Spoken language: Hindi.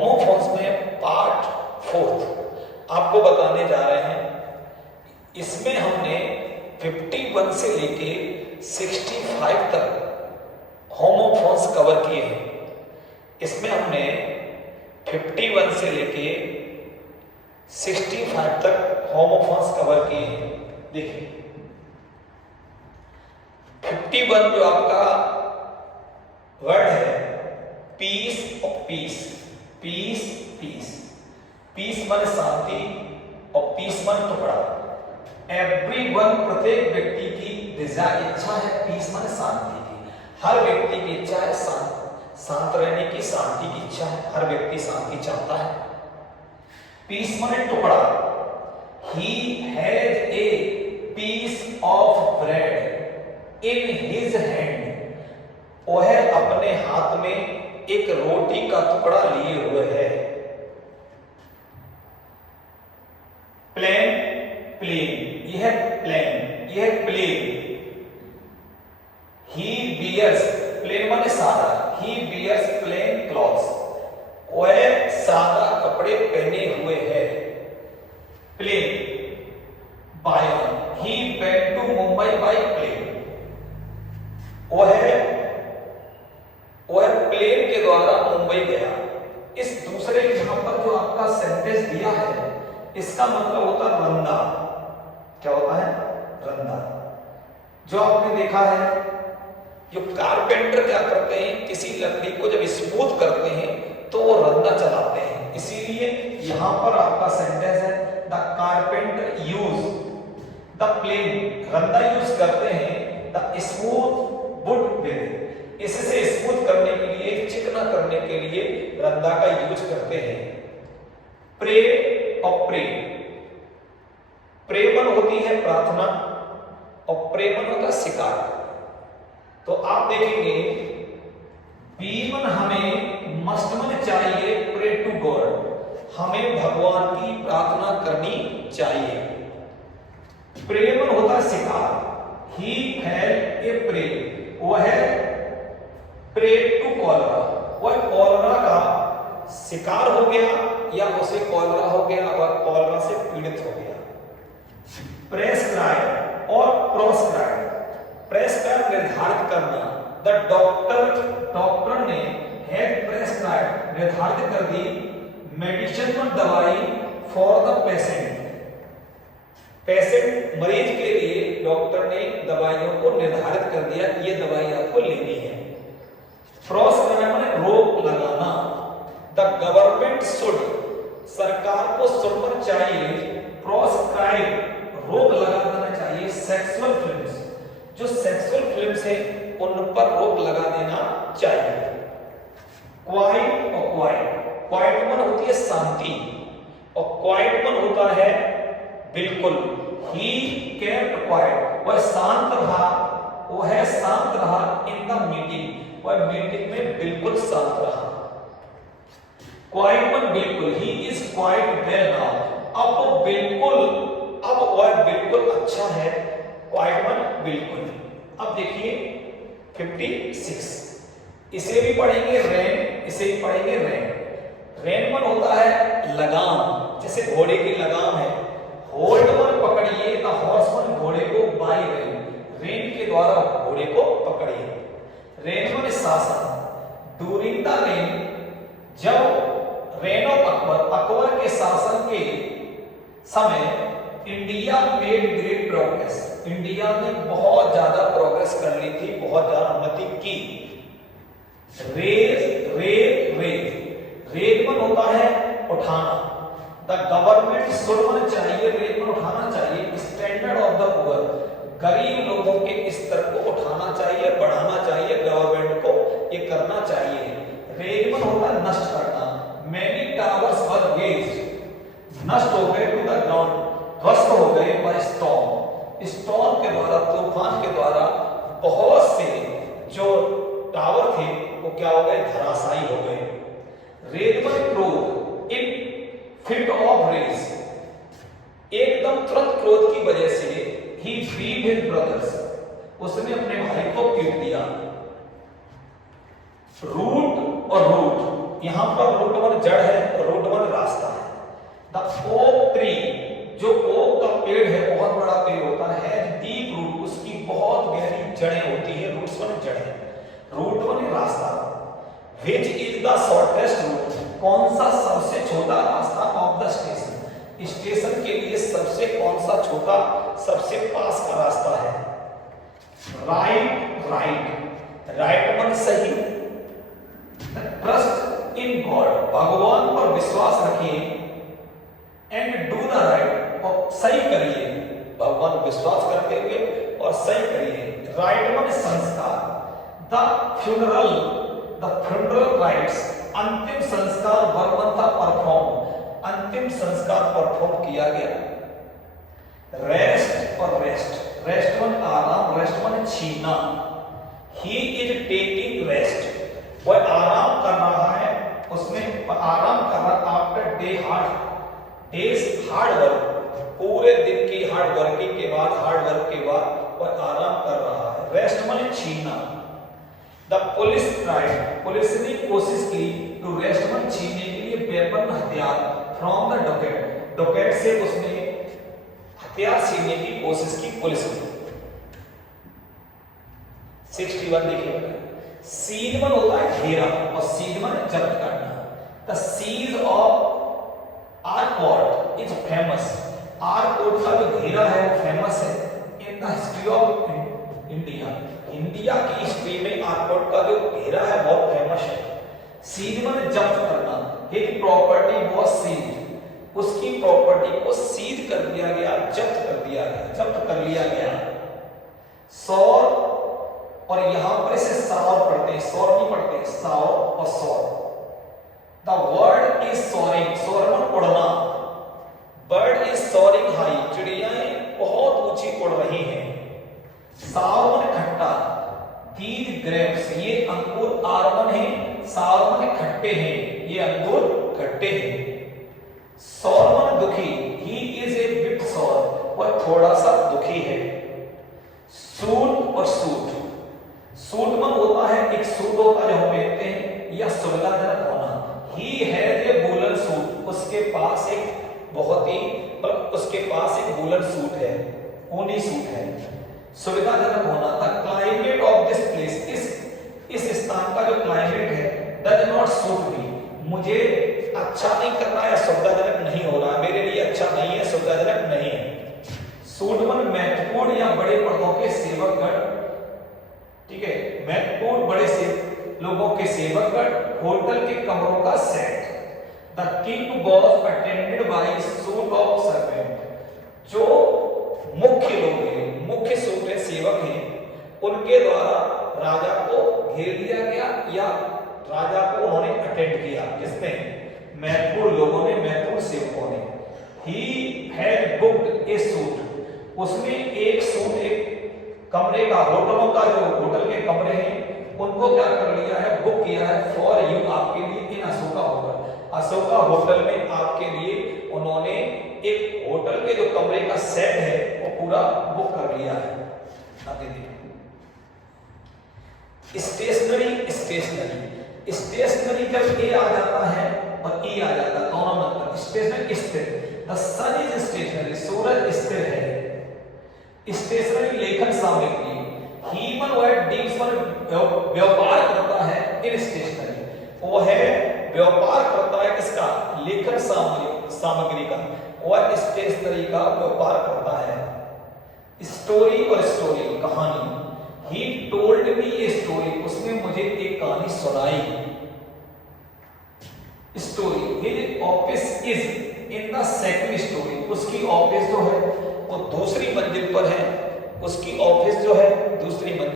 होमोफोन्स में पार्ट 4 आपको बताने जा रहे हैं। इसमें हमने 51 से लेके 65 तक होमोफोन्स कवर किए हैं। इसमें हमने 51 से लेके 65 तक होमोफोन्स कवर किए हैं। देखिए 51 जो आपका वर्ड है पीस और पीस, पीस पीस, पीस माने शांति और पीस माने टुकड़ा। एवरीवन प्रत्येक व्यक्ति की डिजायर इच्छा है पीस माने शांति की। हर व्यक्ति की इच्छा है शांत रहने की, शांति की इच्छा है। हर व्यक्ति शांति चाहता है। पीस माने टुकड़ा। He has a piece of bread in his hand. वह अपने हाथ में एक रोटी का टुकड़ा लिए हुए है। प्लेन प्लेन, यह प्लेन, यह प्लेन। ही बियर्स, प्लेन माने सादा, ही बियर्स प्लेन क्लॉथ्स। वह सादा कपड़े पहने हुए है। Plane by he went to Mumbai by plane. वह प्लेन के द्वारा मुंबई गया। इस दूसरे यहां पर जो आपका सेंटेंस दिया है इसका मतलब होता है रंदा। क्या होता है? रंदा। जो आपने देखा है जो कारपेंटर क्या करते हैं, किसी लकड़ी को जब स्मूथ करते हैं तो वो रंदा चलाते हैं। इसीलिए यहां पर आपका सेंटेंस है the carpenter use the plane. रंदा यूज करते हैं द स्मूथ वुड विद। इससे स्मूथ करने के लिए, चिकना करने के लिए रंदा का यूज करते हैं। प्रे और प्रे, प्रेमन होती है प्रार्थना और प्रेमन होता है शिकार। तो आप देखेंगे बीमन हमें मस्टमन चाहिए प्रे टू गॉड। हमें भगवान की प्रार्थना करनी चाहिए। प्रेमन होता है शिकार। ही फेल ए प्रे, वह प्रे टू कॉलरा। वह कॉलरा का शिकार हो गया या उसे कॉलरा हो गया और कॉलरा से पीड़ित हो गया। प्रेस्क्राइब और प्रोस्क्राइब। प्रेस्क्राइब निर्धारित करना। द डॉक्टर ने हैड प्रेस्क्राइब निर्धारित कर दी मेडिसिन और दवाई फॉर द पेशेंट। पेशेंट मरीज के लिए डॉक्टर ने दवाइयों को निर्धारित कर दिया कि ये दवाई आपको लेनी है। प्रोस्क्राइब माने रोक लगाना। द गवर्नमेंट शुड, सरकार को सुनना चाहिए। प्रोस्क्राइब रोक लगा देना चाहिए सेक्सुअल फिल्म्स। जो सेक्सुअल फिल्म्स है उन पर रोक लगा देना चाहिए। क्वाइट और क्वाइट, क्वाइट मन होती है शांति और क्वाइट मन होता है बिल्कुल। ही केप्ट क्वाइट, वह शांत रहा, वह शांत रहा इन द मीटिंग। वह मीटिंग में बिल्कुल शांत रहा। क्वाइट मन बिल्कुल। He is quite well now, अब बिल्कुल, अब वह बिल्कुल अच्छा है। क्वाइट मन बिल्कुल। अब देखिए 56, इसे भी पढ़ेंगे रेन, इसे भी पढ़ेंगे रेन। रेन मन होता है लगाम, जैसे घोड़े की लगाम है। होल्ड मन पकड़िए, द हॉर्स मन घोड़े को बाई रेन। रेन के द्वारा घोड़े को पकड़िए। रेन मन शासन। ड्यूरिंग द रेन, जब रेन ऑफ अकबर, अकबर के शासन के समय India made great progress. India ने बहुत ज्यादा प्रोग्रेस कर ली थी, बहुत ज्यादा उन्नति की। रेज रेज रेज, रेज मन होता है उठाना। द गवर्नमेंट शुड मन चाहिए, रेज मन उठाना चाहिए। स्टैंडर्ड ऑफ द पुअर, गरीब लोगों के स्तर को उठाना चाहिए, बढ़ाना चाहिए। गवर्नमेंट को ये करना चाहिए। रेज मन होता है नष्ट करना। मैनी टावर्स वर रेज्ड, नष्ट हो गए टू द ग्राउंड, ध्वस्त हो गए बाय स्टॉर्म। स्टॉर्म के द्वारा, तूफान के द्वारा बहुत से जो टावर थे वो क्या हो गए? धराशायी हो गए। रेजमन क्रोध इन फिट ऑफ रेज, एकदम तुरंत क्रोध की वजह से ही बीट हिज ब्रदर्स, उसने अपने भाई को पीट दिया। रूट और रूट, यहां पर रूट वन जड़ है, रूट वन रास्ता है। द ओक ट्री, जो ओक का पेड़ है, बहुत बड़ा पेड़ होता है, डीप रूट, उसकी बहुत गहरी जड़ें होती है, रूट्स वन जड़ है। रूट वन रास्ता। Which is the shortest route, कौन सा सबसे छोटा रास्ता ऑफ द स्टेशन, स्टेशन के लिए सबसे कौन सा छोटा सबसे पास का रास्ता है। राइट, राइट, राइट मन सही। ट्रस्ट इन गॉड, भगवान पर विश्वास रखिए। एंड डू द राइट, और सही करिए, भगवान विश्वास करते हुए और सही करिए। राइट मन संस्कार। द फ्यूनरल राइट्स, अंतिम संस्कार वर्मन था परफॉर्म, अंतिम संस्कार परफॉर्म किया गया। रेस्ट और रेस्ट, रेस्ट मन आराम, रेस्ट मन छीना। ही इज टेकिंग रेस्ट, वह आराम कर रहा है, उसमें आराम कर रहा आफ्टर डे हार्ड वर्क, पूरे दिन की हार्ड वर्किंग के बाद, हार्ड वर्क के बाद वह आराम कर रहा है। रेस्ट मन छीना। द पुलिस ट्राइड, पुलिस ने कोशिश की टू रेस्ट मन छीनने के लिए वेपन, हथियार, फ्रॉम द डॉकेट, डॉकेट से उसने हथियार छीनने की कोशिश की पुलिस ने। 61 देखिए, सीज मन होता है घेरा और सीज मन जब्त करना। The siege of Arcot is famous, Arcot का जो घेरा है वो फेमस है in the history of India, India की हिस्ट्री में आर्कोट का जो घेरा है बहुत फेमस है। सीज मन जब्त करना, हिज प्रॉपर्टी वाज सीज्ड, उसकी प्रॉपर्टी को सीज कर दिया गया, जब्त कर दिया गया, जब्त कर लिया गया। सौर, और यहां पर इसे सौर पढ़ते हैं, सौर नहीं पढ़ते, सौर और सौर। The word is soaring, soaring उड़ना। बर्ड इज सोरिंग हाई, चिड़ियाएं बहुत ऊंची उड़ रही हैं। सावन खट्टा। दीज ग्रेप्स, ये अंगूर आर्मन है, सावन खट्टे हैं, ये अंगूर खट्टे हैं। सौरमन दुखी, ही इज ए बिट सौर, वह थोड़ा सा दुखी है। सूट और सूट, सूट मन होता है, एक सूट होता है जो हम पहनते हैं, या सुविधाजनक होना। ही हैज ए वूलन सूट, उसके पास एक बहुत ही, उसके पास एक वूलन सूट है, ऊनी सूट है। सुविधाजनक होना। The climate of this place, इस स्थान का जो क्लाइमेट है, डज नॉट सूट मी, मुझे अच्छा नहीं कर रहा है, सुविधाजनक नहीं हो रहा, मेरे लिए अच्छा नहीं है, सुविधाजनक नहीं है। सूट मन महत्वपूर्ण या बड़े पदों के सेवकगण, ठीक है, महत्वपूर्ण बड़े से लोगों के सेवकगण, होटल के कमरों का set. The king was attended by suit of servant, जो मुख्य लोग हैं, मुख्य सूट है, सेवक हैं, उनके द्वारा राजा को घेर दिया गया, या राजा को उन्होंने अटेंड किया। किसने? महत्वपूर्ण लोगों ने, महत्वपूर्ण सेवकों ने। He had booked A suit, उसने एक सूट, एक कमरे का, होटलों का जो होटल के कमरे हैं उनको क्या कर लिया है, बुक किया है, फॉर यू, आपके लिए, इन अशोका होटल, अशोका होटल में आपके लिए उन्होंने एक होटल के जो कमरे का सेट है वो पूरा बुक कर लिया है। स्टेशनरी, स्टेशनरी, स्टेशनरी जब ए आ जाता है और ई आ जाता है, दोनों मतलब स्टेशनरी स्थिर। द सन इज स्टेशनरी, सूरज स्थिर है। स्टेशनरी लेखन सामग्री। ही मन वह डील्स पर व्यापार करता है इन स्टेशनरी, वो है व्यापार करता है किसका? लेखन सामग्री का, वह स्टेशनरी का व्यापार करता है। स्टोरी और स्टोरी, कहानी। He told me a story, उसने मुझे एक कहानी सुनाई। Story, his office is in the second story, उसकी ऑफिस जो है वो दूसरी मंजिल पर है, उसकी ऑफिस जो है दूसरी मंजिल